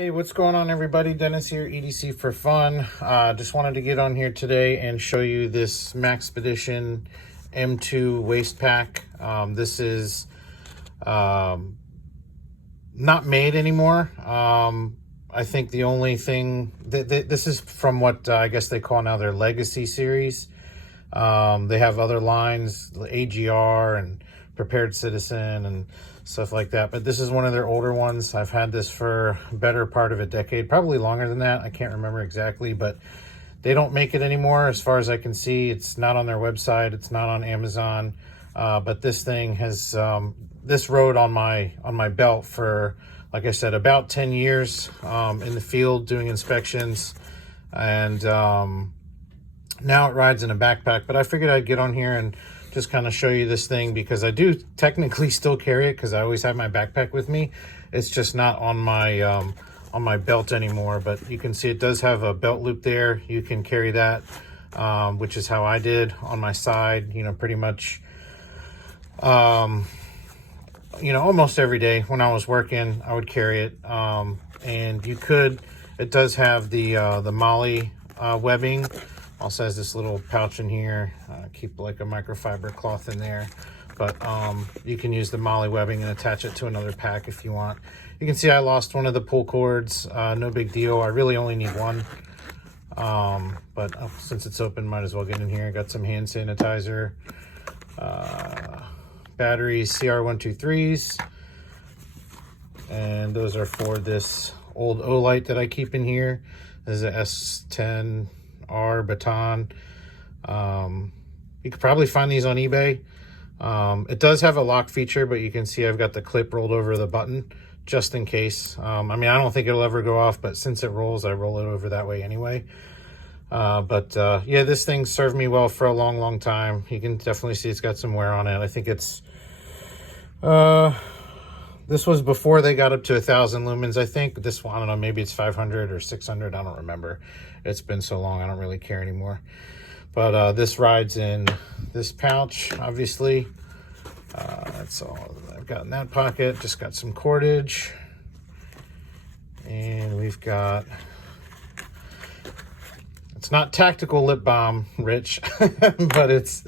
Hey, what's going on, everybody? Dennis here, EDC for Fun. Just wanted to get on here today and show you this Maxpedition M2 waist pack. This is not made anymore. I think the only thing this is from what I guess they call now their Legacy series. They have other lines, AGR and Prepared Citizen and stuff like that, but this is one of their older ones. I've had this for a better part of a decade, probably longer than that. I can't remember exactly, but they don't make it anymore as far as I can see. It's not on their website, it's not on Amazon, but this thing has this rode on my belt for, like I said, about 10 years in the field doing inspections, and now it rides in a backpack. But I figured I'd get on here and just kind of show you this thing because I do technically still carry it because I always have my backpack with me. It's just not on my belt anymore, but you can see it does have a belt loop there. You can carry that, which is how I did on my side, pretty much, almost every day when I was working, I would carry it. And it does have the MOLLE webbing. Also has this little pouch in here, keep like a microfiber cloth in there, but you can use the MOLLE webbing and attach it to another pack if you want. You can see I lost one of the pull cords, no big deal. I really only need one, but since it's open, might as well get in here. Got some hand sanitizer, batteries, CR123s, and those are for this old Olight that I keep in here. This is a S10 baton. You could probably find these on eBay. It does have a lock feature, but you can see I've got the clip rolled over the button just in case. I don't think it'll ever go off, but since it rolls, I roll it over that way anyway. Yeah, this thing served me well for a long time. You can definitely see it's got some wear on it. I think it's this was before they got up to 1,000 lumens, I think. This one, I don't know, maybe it's 500 or 600. I don't remember. It's been so long, I don't really care anymore. But this rides in this pouch, obviously. That's all I've got in that pocket. Just got some cordage. And we've got, it's not tactical lip balm, Rich, but it's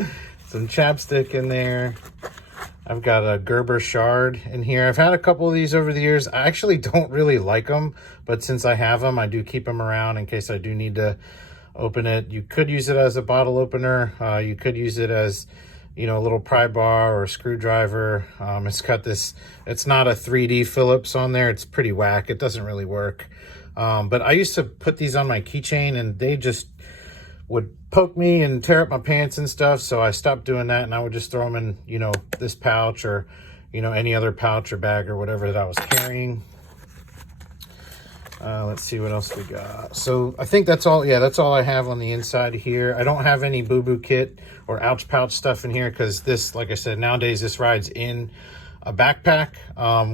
some chapstick in there. I've got a Gerber shard in here. I've had a couple of these over the years. I actually don't really like them, but since I have them, I do keep them around in case I do need to open it. You could use it as a bottle opener. You could use it as, a little pry bar or a screwdriver. It's got this, it's not a 3D Phillips on there. It's pretty whack. It doesn't really work. But I used to put these on my keychain and they just would poke me and tear up my pants and stuff, so I stopped doing that, and I would just throw them in, this pouch or, any other pouch or bag or whatever that I was carrying. Let's see what else we got. So I think that's all. Yeah, that's all I have on the inside here. I don't have any boo-boo kit or ouch pouch stuff in here because this, like I said, nowadays this rides in a backpack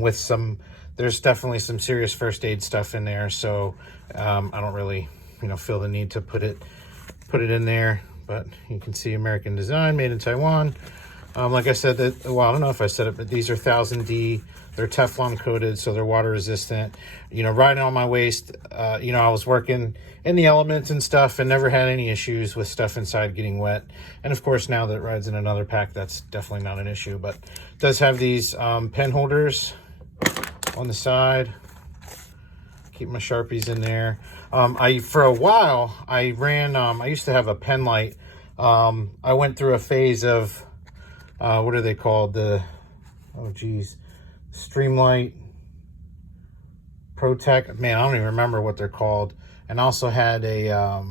with some, there's definitely some serious first aid stuff in there, so I don't really, feel the need to put it in there. But you can see American design, made in Taiwan. Like I said, I don't know if I said it, but these are 1000D. They're Teflon coated, so they're water resistant. Riding on my waist, I was working in the elements and stuff and never had any issues with stuff inside getting wet. And of course, now that it rides in another pack, that's definitely not an issue. But it does have these pen holders on the side. Keep my Sharpies in there. For a while, I ran, I used to have a pen light. I went through a phase of, what are they called? Streamlight, ProTech. Man, I don't even remember what they're called. And also had a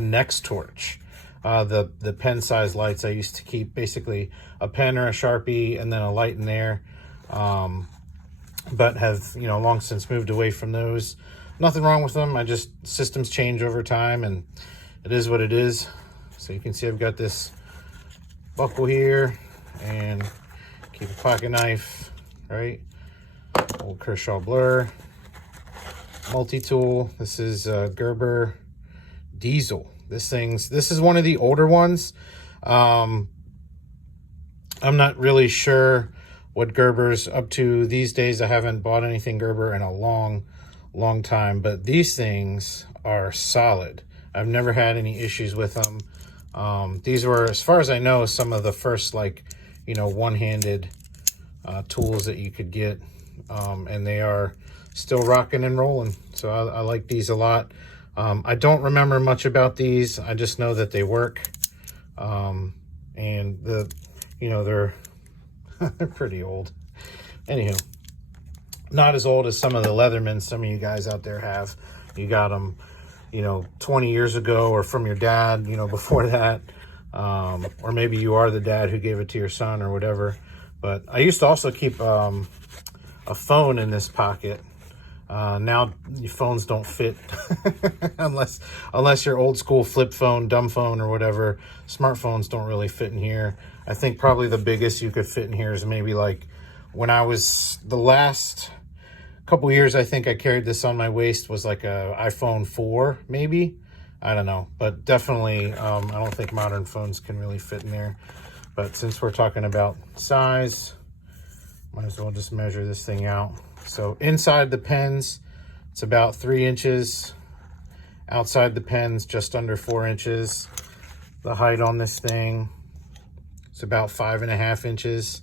Next torch. The pen size lights I used to keep, basically a pen or a Sharpie and then a light in there. But have, long since moved away from those. Nothing wrong with them. Systems change over time and it is what it is. So you can see I've got this buckle here and keep a pocket knife, right? Old Kershaw Blur. Multi-tool. This is Gerber Diesel. This is one of the older ones. I'm not really sure what Gerber's up to these days. I haven't bought anything Gerber in a long long time, but these things are solid. I've never had any issues with them. These were, as far as I know, some of the first, like, you know, one-handed tools that you could get, and they are still rocking and rolling. So I like these a lot. I don't remember much about these. I just know that they work, and they're they're pretty old. Anywho, not as old as some of the Leathermans some of you guys out there have. You got them, 20 years ago, or from your dad, before that. Or maybe you are the dad who gave it to your son or whatever. But I used to also keep a phone in this pocket. Now your phones don't fit unless you're old school flip phone, dumb phone, or whatever. Smartphones don't really fit in here. I think probably the biggest you could fit in here is maybe like when I was the last couple years, I think I carried this on my waist, was like a iPhone 4, maybe. I don't know, but definitely I don't think modern phones can really fit in there. But since we're talking about size, might as well just measure this thing out. So inside the pens, it's about 3 inches. Outside the pens, just under 4 inches. The height on this thing, it's about 5.5 inches.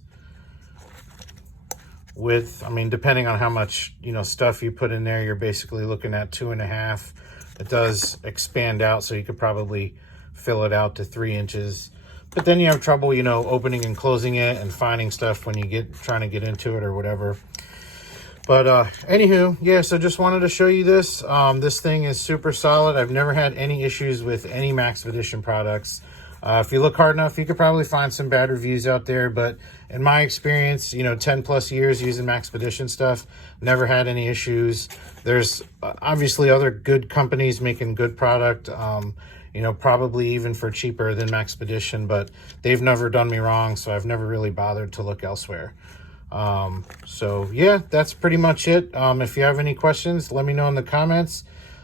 Width, I mean, depending on how much, stuff you put in there, you're basically looking at 2.5. It does expand out, so you could probably fill it out to 3 inches. But then you have trouble, opening and closing it and finding stuff when you trying to get into it or whatever. But anywho, yeah, so just wanted to show you this. This thing is super solid. I've never had any issues with any Maxpedition products. If you look hard enough, you could probably find some bad reviews out there. But in my experience, 10 plus years using Maxpedition stuff, never had any issues. There's obviously other good companies making good product, probably even for cheaper than Maxpedition, but they've never done me wrong, so I've never really bothered to look elsewhere. So yeah, that's pretty much it. If you have any questions, let me know in the comments.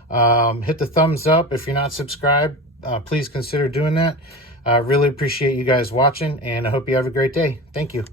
Hit the thumbs up. If you're not subscribed, please consider doing that. I really appreciate you guys watching, and I hope you have a great day. Thank you.